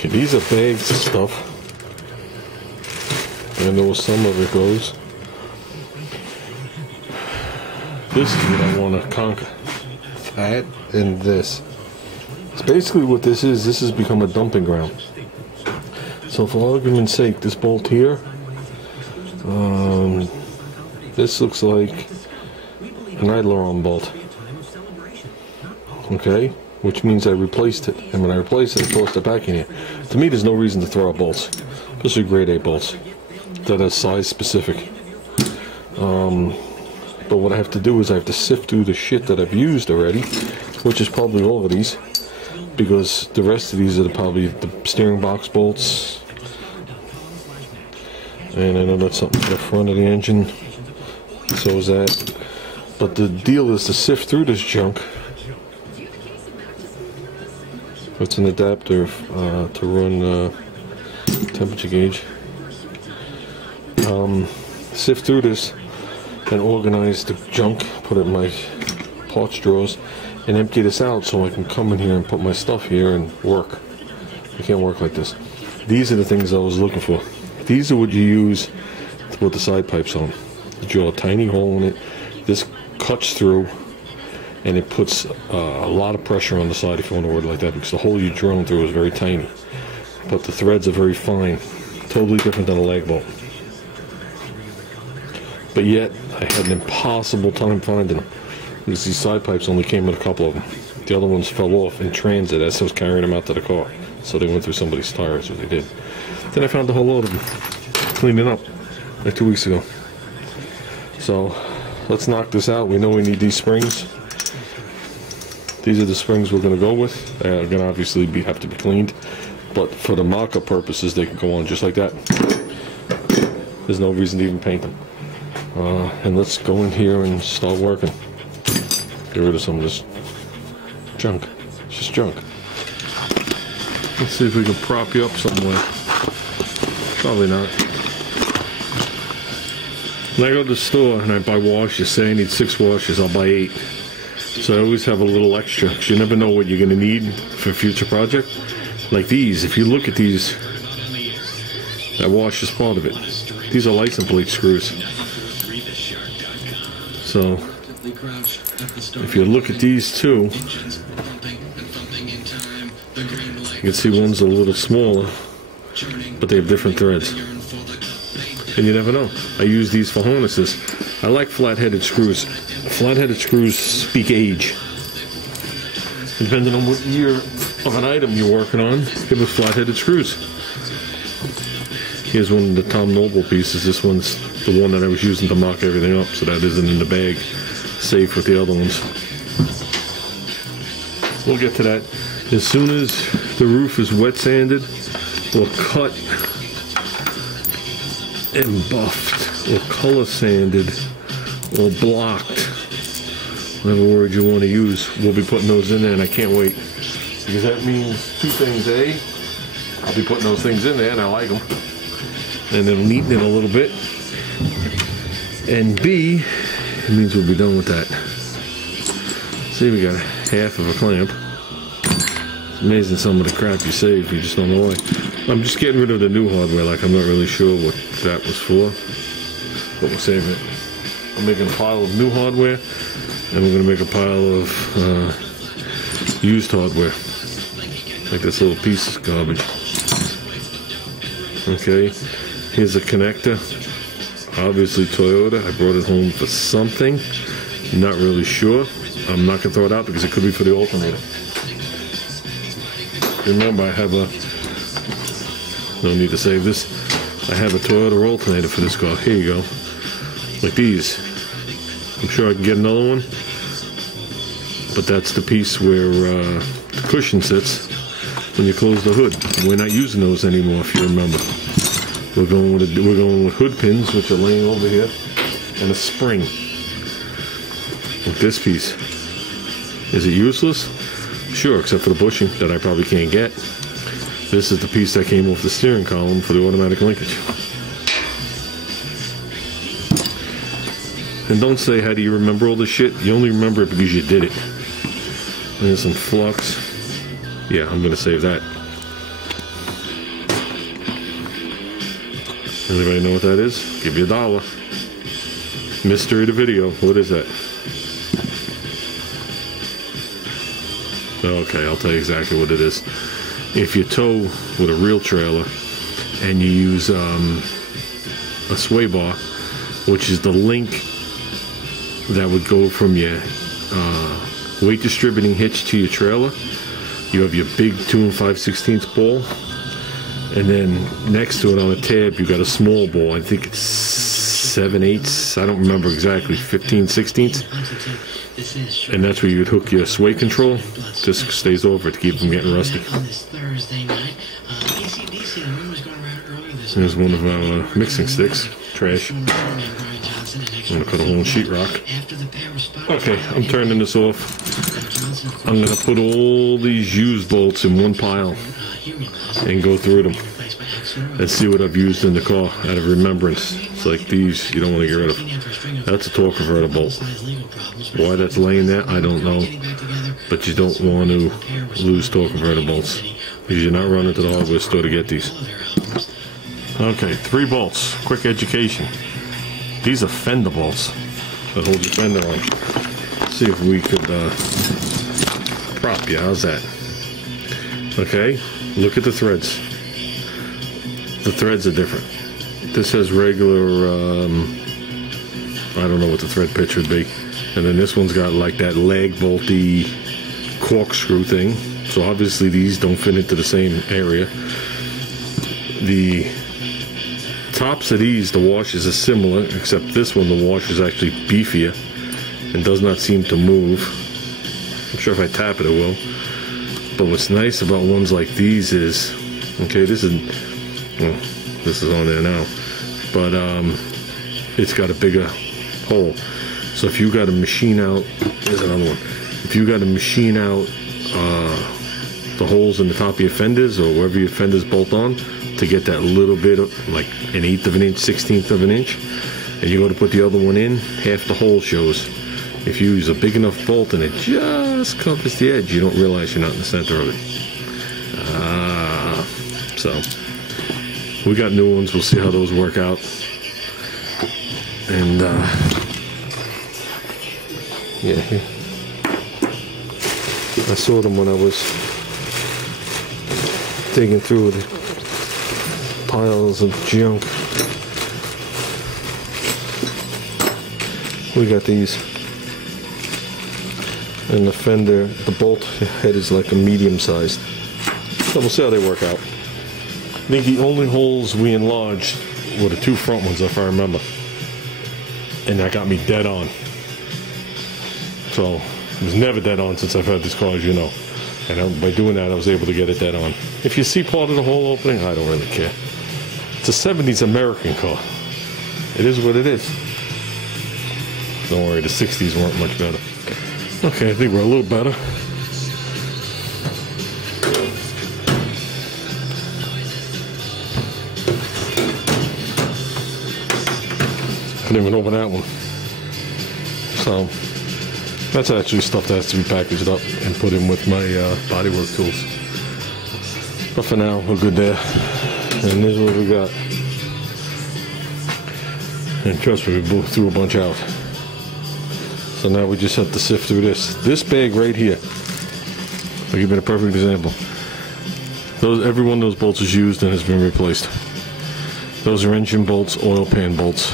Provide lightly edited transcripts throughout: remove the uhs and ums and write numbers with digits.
Okay, these are bags of stuff. I know some of it goes. This is what I want to conquer. That and this. It's basically what this is. This has become a dumping ground. So for argument's sake, this bolt here, this looks like an Eidleron bolt. Okay, which means I replaced it. And when I replaced it, I tossed it back in here. To me, there's no reason to throw out bolts, especially grade A bolts that are size specific. But what I have to do is I have to sift through the shit that I've used already, which is probably all of these, because the rest of these are probably the steering box bolts. And I know that's something for the front of the engine. So is that. But the deal is to sift through this junk. It's an adapter to run temperature gauge. Sift through this and organize the junk, put it in my parts drawers, and empty this out so I can come in here and put my stuff here and work. I can't work like this. These are the things I was looking for. These are what you use to put the side pipes on. You drill a tiny hole in it. This cuts through, and it puts a lot of pressure on the side, if you want to word it like that, because the hole you're drilling through is very tiny. But the threads are very fine. Totally different than a lag bolt. But yet, I had an impossible time finding them, because these side pipes only came with a couple of them. The other ones fell off in transit as I was carrying them out to the car. So they went through somebody's tires, what they did. Then I found a whole load of them, cleaning up, like 2 weeks ago. So, let's knock this out. We know we need these springs. These are the springs we're going to go with. They're going to obviously have to be cleaned. But for the mock-up purposes, they can go on just like that. There's no reason to even paint them. And let's go in here and start working. Get rid of some of this junk. It's just junk. Let's see if we can prop you up somewhere. Probably not. When I go to the store and I buy washers, say I need 6 washers, I'll buy 8. So I always have a little extra, because you never know what you're going to need for a future project. Like these, if you look at these, that wash is part of it. These are license plate screws. So, if you look at these two, you can see one's a little smaller, but they have different threads. And you never know. I use these for harnesses. I like flat-headed screws. Flat-headed screws speak age. Depending on what year of an item you're working on, give us flat-headed screws. Here's one of the Tom Noble pieces. This one's the one that I was using to mock everything up, so that isn't in the bag. Safe with the other ones. We'll get to that. As soon as the roof is wet sanded, or cut and buffed, or color sanded, or blocked, whatever word you want to use, we'll be putting those in there, and I can't wait. Because that means 2 things. A, I'll be putting those things in there, and I like them. And it'll neaten it a little bit. And B, it means we'll be done with that. See, we got half of a clamp. It's amazing some of the crap you save, you just don't know why. I'm just getting rid of the new hardware, like I'm not really sure what that was for. But we'll save it. I'm making a pile of new hardware, and we're going to make a pile of used hardware. Like this little piece of garbage. Okay, here's a connector. Obviously Toyota. I brought it home for something. Not really sure. I'm not going to throw it out because it could be for the alternator. Remember, I have a... No need to save this. I have a Toyota alternator for this car. Here you go. Like these. I'm sure I can get another one. But that's the piece where the cushion sits when you close the hood. We're not using those anymore, if you remember. We're going with hood pins, which are laying over here, and a spring. Like this piece. Is it useless? Sure, except for the bushing that I probably can't get. This is the piece that came off the steering column for the automatic linkage. And don't say, how do you remember all this shit? You only remember it because you did it. There's some flux. Yeah, I'm going to save that. Anybody know what that is? Give you $1. Mystery of the video. What is that? Okay, I'll tell you exactly what it is. If you tow with a real trailer and you use a sway bar, which is the link that would go from your weight distributing hitch to your trailer, you have your big 2 5/16 ball, and then next to it on a tab you got a small ball. I think it's 7/8, I don't remember exactly, 15/16, and that's where you'd hook your sway control. Just stays over it to keep from getting rusty. Here's one of our mixing sticks, trash. I'm gonna put a hole in sheetrock. Okay, I'm turning this off. I'm gonna put all these used bolts in one pile and go through them and see what I've used in the car out of remembrance. It's like these you don't want to get rid of. That's a torque converter bolt. Why that's laying there, I don't know. But you don't want to lose torque converter bolts because you're not running to the hardware store to get these. Okay, 3 bolts. Quick education. These are fender bolts that hold your fender on. See if we could prop you. How's that? Okay, look at the threads. The threads are different. This has regular, I don't know what the thread pitch would be. And then this one's got like that lag bolty corkscrew thing. So obviously these don't fit into the same area. The tops of these, the washes are similar, except this one, the wash is actually beefier and does not seem to move. I'm sure if I tap it, it will. But what's nice about ones like these is, okay, this is on there now, but it's got a bigger hole. So if you got to machine out, here's another one. If you got to machine out the holes in the top of your fenders or wherever your fenders bolt on to get that little bit of like 1/8 of an inch, 1/16 of an inch, and you go to put the other one in, half the hole shows. If you use a big enough bolt and it just covers the edge, you don't realize you're not in the center of it. So we got new ones. We'll see how those work out. And yeah, I saw them when I was digging through the piles of junk. We got these. And the fender, the bolt head is like a medium sized. So we'll see how they work out. I think the only holes we enlarged were the 2 front ones, if I remember. And that got me dead on. So it was never dead on since I've had this car, as you know. And by doing that, I was able to get it dead on. If you see part of the hole opening, I don't really care. It's a 70s American car. It is what it is. Don't worry, the 60s weren't much better. Okay, I think we're a little better. Couldn't even open that one. So that's actually stuff that has to be packaged up and put in with my bodywork tools. But for now, we're good there. And this is what we got. And trust me, we threw a bunch out. So now we just have to sift through this. This bag right here. I'll give you a perfect example. Every one of those bolts is used and has been replaced. Those are engine bolts, oil pan bolts,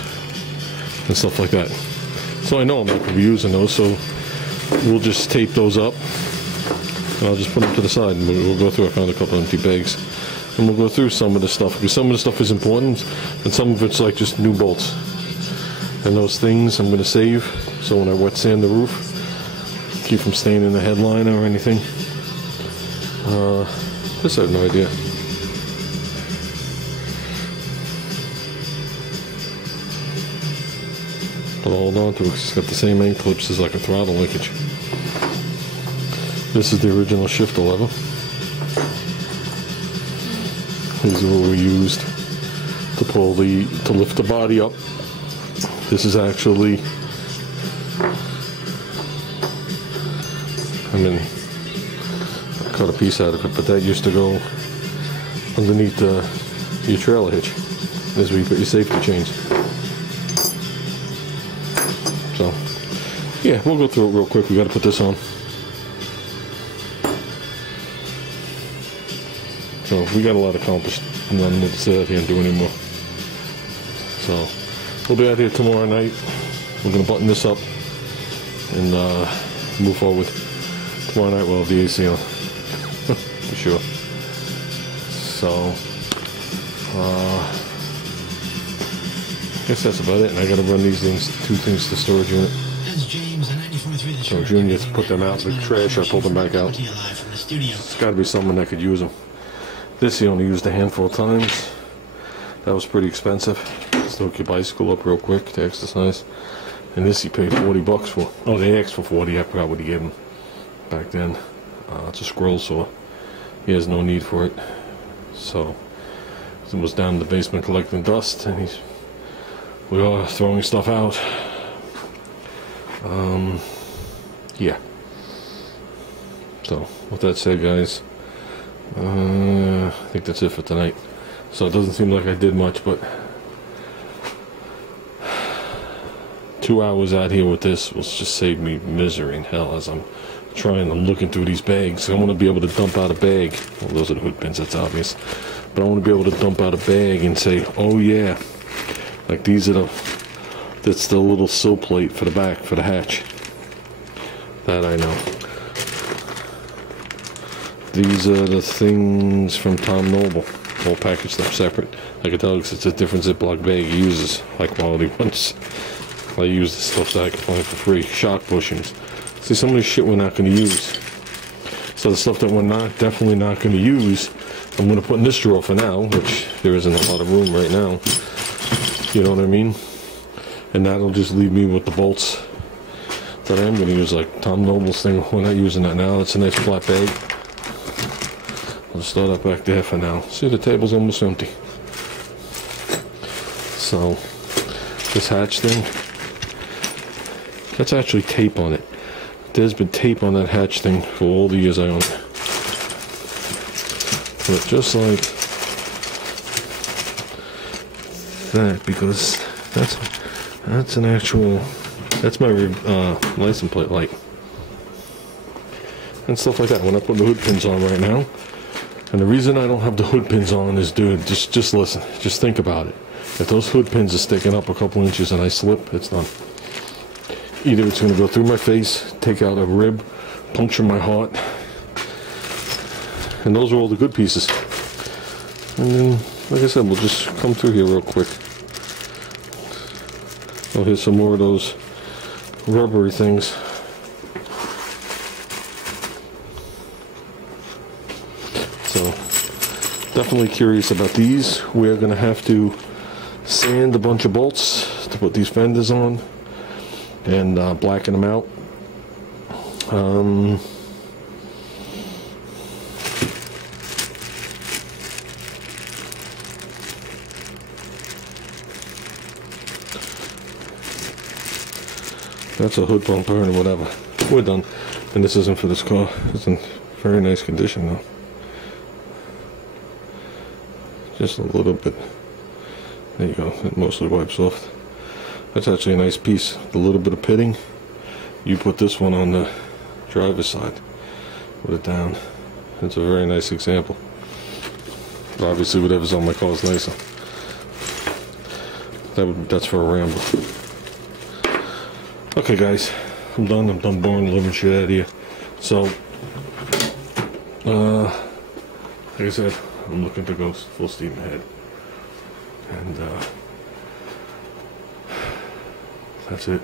and stuff like that. So I know I'm not going to be using those, so we'll just tape those up. And I'll just put them to the side and we'll go through. I found a couple empty bags. And we'll go through some of the stuff, because some of the stuff is important and some of it's like just new bolts. And those things I'm going to save, so when I wet sand the roof, keep from staining the headliner or anything. This I have no idea. But I'll hold on to it because it's got the same end clips as like a throttle linkage. This is the original shifter lever. These are what we used to lift the body up. This is actually, I cut a piece out of it, but that used to go underneath your trailer hitch. This is where you put your safety chains. So, yeah, we'll go through it real quick. We got to put this on. So we got a lot accomplished. Nothing to sit out here and do anymore. So we'll be out here tomorrow night. We're gonna button this up and move forward. Tomorrow night we'll have the AC on for sure. So I guess that's about it. And I gotta run these things, 2 things to storage unit. So Junior put them out in the trash. I pulled them back out. It's got to be someone that could use them. This he only used a handful of times. That was pretty expensive. Just hook your bicycle up real quick to exercise. And this he paid 40 bucks for. Oh, they asked for 40. I forgot what he gave him back then. It's a scroll saw. He has no need for it. So he was down in the basement collecting dust, and we are throwing stuff out. Yeah. So with that said, guys, I think that's it for tonight. So it doesn't seem like I did much, but 2 hours out here with this will just save me misery and hell as I'm looking through these bags. I want to be able to dump out a bag. Well, those are the hood pins, that's obvious. But I want to be able to dump out a bag and say, oh yeah, like these are that's the little sill plate for the back, for the hatch. That I know. These are the things from Tom Noble, all packaged up separate. I can tell because it's a different Ziploc bag he uses, high quality ones. I use the stuff that I can find for free. Shock bushings. See, some of this shit we're not going to use. So the stuff that we're definitely not going to use, I'm going to put in this drawer for now, which there isn't a lot of room right now. You know what I mean? And that'll just leave me with the bolts that I am going to use, like Tom Noble's thing. We're not using that now. It's a nice flat bag. I'll just throw that back there for now. See, the table's almost empty. So, this hatch thing, that's actually tape on it. There's been tape on that hatch thing for all the years I owned it. But just like that, because that's an actual, that's my license plate light. And stuff like that. When I put the hood pins on right now, and the reason I don't have the hood pins on is, dude, just listen. Just think about it. If those hood pins are sticking up a couple inches and I slip, it's done. Either it's going to go through my face, take out a rib, puncture my heart. And those are all the good pieces. And then, like I said, we'll just come through here real quick. Oh, here's some more of those rubbery things. So, definitely curious about these. We're going to have to sand a bunch of bolts to put these fenders on and blacken them out. That's a hood bumper and whatever. We're done. And this isn't for this car. It's in very nice condition though. Just a little bit. There you go. It mostly wipes off. That's actually a nice piece. A little bit of pitting. You put this one on the driver's side. Put it down. It's a very nice example. But obviously whatever's on my car is nicer. That's for a Rambo. Okay guys, I'm done boring the living shit out of here. So, like I said, I'm looking to go full steam ahead. And, that's it.